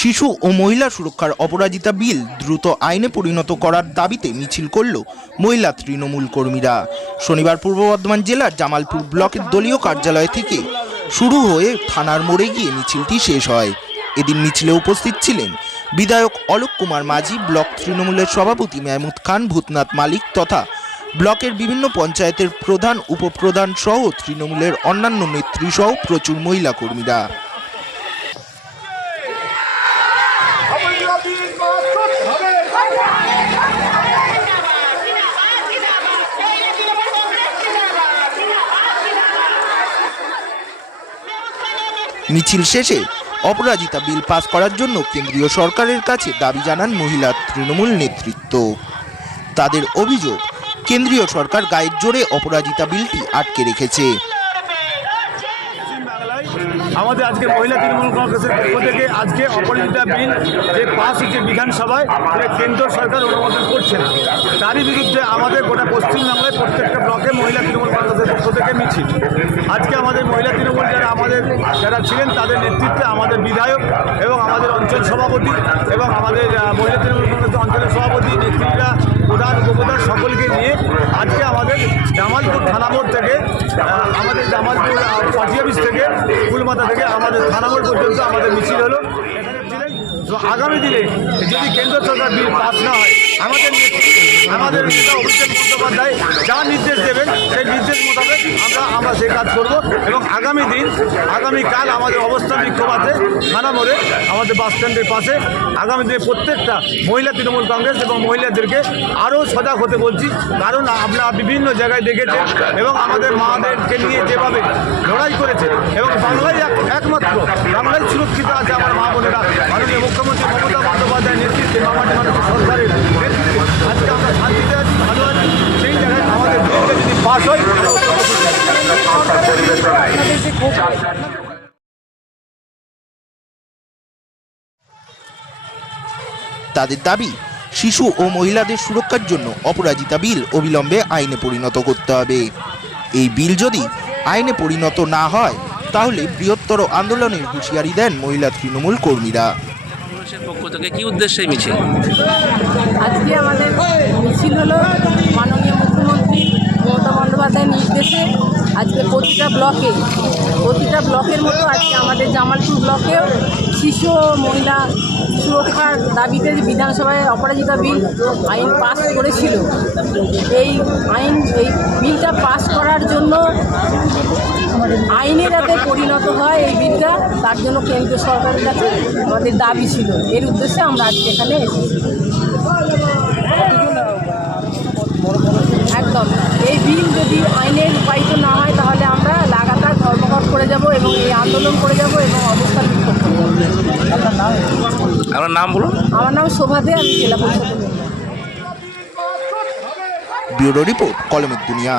শিশু ও মহিলা সুরক্ষার অপরাজিতা বিল দ্রুত আইনে পরিণত করার দাবিতে মিছিল করল মহিলা তৃণমূল কর্মীরা। শনিবার পূর্ব বর্ধমান জেলার জামালপুর ব্লকের দলীয় কার্যালয় থেকে শুরু হয়ে থানার মোড়ে গিয়ে মিছিলটি শেষ হয়। এদিন মিছিলে উপস্থিত ছিলেন বিধায়ক অলোক কুমার মাঝি, ব্লক তৃণমূলের সভাপতি মেহমুদ খান, ভূতনাথ মালিক তথা ব্লকের বিভিন্ন পঞ্চায়েতের প্রধান, উপপ্রধান সহ তৃণমূলের অন্যান্য নেত্রী সহ প্রচুর মহিলা কর্মীরা। মিছিল শেষে অপরাজিতা বিল পাস করার জন্য কেন্দ্রীয় সরকারের কাছে দাবি জানান মহিলা তৃণমূল নেতৃত্ব। তাদের অভিযোগ, কেন্দ্রীয় সরকার গায়ের জোরে অপরাজিতা বিলটি আটকে রেখেছে। আমাদের আজকে মহিলা তৃণমূল কংগ্রেসের পক্ষ থেকে আজকে অপরাজিতা বিল যে পাস হচ্ছে বিধানসভায় সেটা কেন্দ্র সরকার অনুমোদন করছে না। তারই বিরুদ্ধে আমাদের গোটা পশ্চিমবাংলায় প্রত্যেকটা ব্লকে মহিলা তৃণমূল কংগ্রেসের পক্ষ থেকে মিছিল। আজকে আমাদের মহিলা তৃণমূল যারা আমাদের, যারা ছিলেন, তাদের নেতৃত্বে আমাদের বিধায়ক এবং আমাদের অঞ্চল সভাপতি এবং আমাদের মহিলা তৃণমূল কংগ্রেসের অঞ্চলের সভাপতি, নেতৃত্বরা, প্রধান উপপ্রধান সকলকে নিয়ে আজকে আমাদের জামালপুর থানা মোড় থেকে আহ, আমাদের জামালপুর পার্টি অফিস থেকে ফুলমাথা থেকে আমাদের থানা মোড় পর্যন্ত আমাদের মিছিল হলো। তো আগামী দিনে যদি কেন্দ্র সরকার বিল পাস না হয় আমাদের আমাদের নেতা অভিষেক বন্দ্যোপাধ্যায় যা নির্দেশ দেবেন সেই নির্দেশ মোতাবেক আমরা আমরা সেই কাজ করব এবং আগামী দিন আগামীকাল আমাদের অবস্থান বিক্ষোভ আছে থানা মোড়ে আমাদের বাস স্ট্যান্ডের পাশে। আগামী দিনে প্রত্যেকটা মহিলা তৃণমূল কংগ্রেস এবং মহিলাদেরকে আরও সজাগ হতে বলছি কারণ আপনারা বিভিন্ন জায়গায় দেখেছেন এবং আমাদের মাদেরকে নিয়ে যেভাবে লড়াই করেছে এবং বাংলায় বাংলায় সুরক্ষিত আছে আমার মা বোনেরা। মাননীয় মুখ্যমন্ত্রী মমতা নেতৃত্বে মামাটি সরকারের নেতৃত্বে আজকে আমরা শান্তিতে আছি, ভালো আছি, সেই জায়গায় আমাদের যদি পাস হয়, তাদের দাবি, শিশু ও মহিলাদের সুরক্ষার জন্য অপরাজিতা বিল অবিলম্বে আইনে পরিণত করতে হবে। এই বিল যদি আইনে পরিণত না হয় তাহলে বৃহত্তর আন্দোলনের হুঁশিয়ারি দেন মহিলা তৃণমূল কর্মীরা। পক্ষ থেকে কি উদ্দেশ্যে এই মিছিল? আজকে আমাদের মিছিল হলো মাননীয় মুখ্যমন্ত্রী মমতা বন্দ্যোপাধ্যায়ের নির্দেশে আজকে প্রতিটা ব্লকে প্রতিটা ব্লকের মতো আজকে আমাদের জামালপুর ব্লকেও শিশু ও মহিলা সুরক্ষার দাবিতে বিধানসভায় অপরাজিতা বিল আইন পাস করেছিল। এই আইন এই বিলটা পাস করার জন্য পরিণত হয় এই বিলটা তার জন্য কেন্দ্রীয় সরকারের কাছে আমাদের দাবি ছিল। এর উদ্দেশ্যে আমরা আজকে এখানে এসেছি। একদম। এই বিল যদি আইনে রূপায়িত না হয় তাহলে আমরা লাগাতার ধর্মঘট করে যাব এবং এই আন্দোলন করে যাব এবং অবস্থান বিক্ষোভ করে আপনার নাম? বলুন। আমার নাম শোভা দে আমি জেলা পরিষদের। ব্যুরো রিপোর্ট কলমের দুনিয়া।